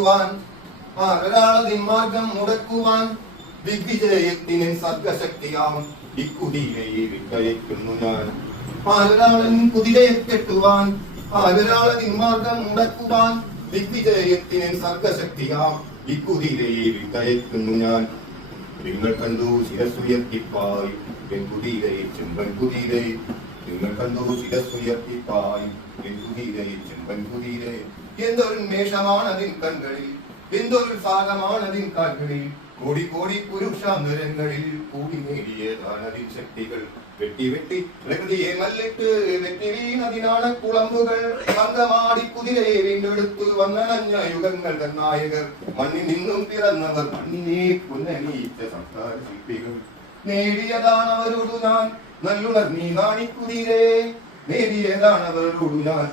കെട്ടുവാൻ ആരൊരാളതിൻ മാർഗം മുടക്കുവാൻ ദിഗ്വിജയത്തിനെ സർഗശക്തിയാം ഇക്കുതിരയെ വിട്ടയക്കുന്നു ഞാൻ. ആരൊരാളൻ കുതിരയെ കെട്ടുവാൻ ആരൊരാളതിൻ മാർഗം മുടക്കുവാൻ ദിഗ്വിജയത്തിനെ സർഗശക്തിയാം ഇക്കുതിരയെ വിട്ടയക്കുന്നു ഞാൻ. നിങ്ങൾ കണ്ടു ശിരസുയർത്തിപ്പായി പെൺകുതിരയെ ചെമ്പൻ കുതിരയെ. നിങ്ങൾ കണ്ടു ശിരസുയർത്തിപ്പായി പെൺകുതിരയെ ചെമ്പൻ കുതിരയെ. എന്തൊരുന്മേഷമാണതിൻ കൺകളിൽ, എന്തൊരുത്സാഹമാണതിൻ കാൽകളിൽ. കോടി കോടി പുരുഷാന്തരങ്ങളിൽ കൂടി നേടിയതാണതിൻ ശക്തികൾ. വെട്ടി വെട്ടി പ്രകൃതിയെ മല്ലിട്ട് വെട്ടി വീണതിനാണ് കുളമ്പുകൾ. അങ്കമാടി കുതിരയെ വീണ്ടെടുത്തു വന്നണഞ്ഞ യുഗങ്ങൾ നായകർ. മണ്ണിൽ നിന്നും പിറന്നവർ മണ്ണിനെ പുനനീച്ച സംസ്കാര ശില്പികൾ. നേടിയതാണവരോടു ഞാൻ നല്ലുണർ നീ നാണിക്കുതിരേ. നേടിയതാണവരോടു ഞാൻ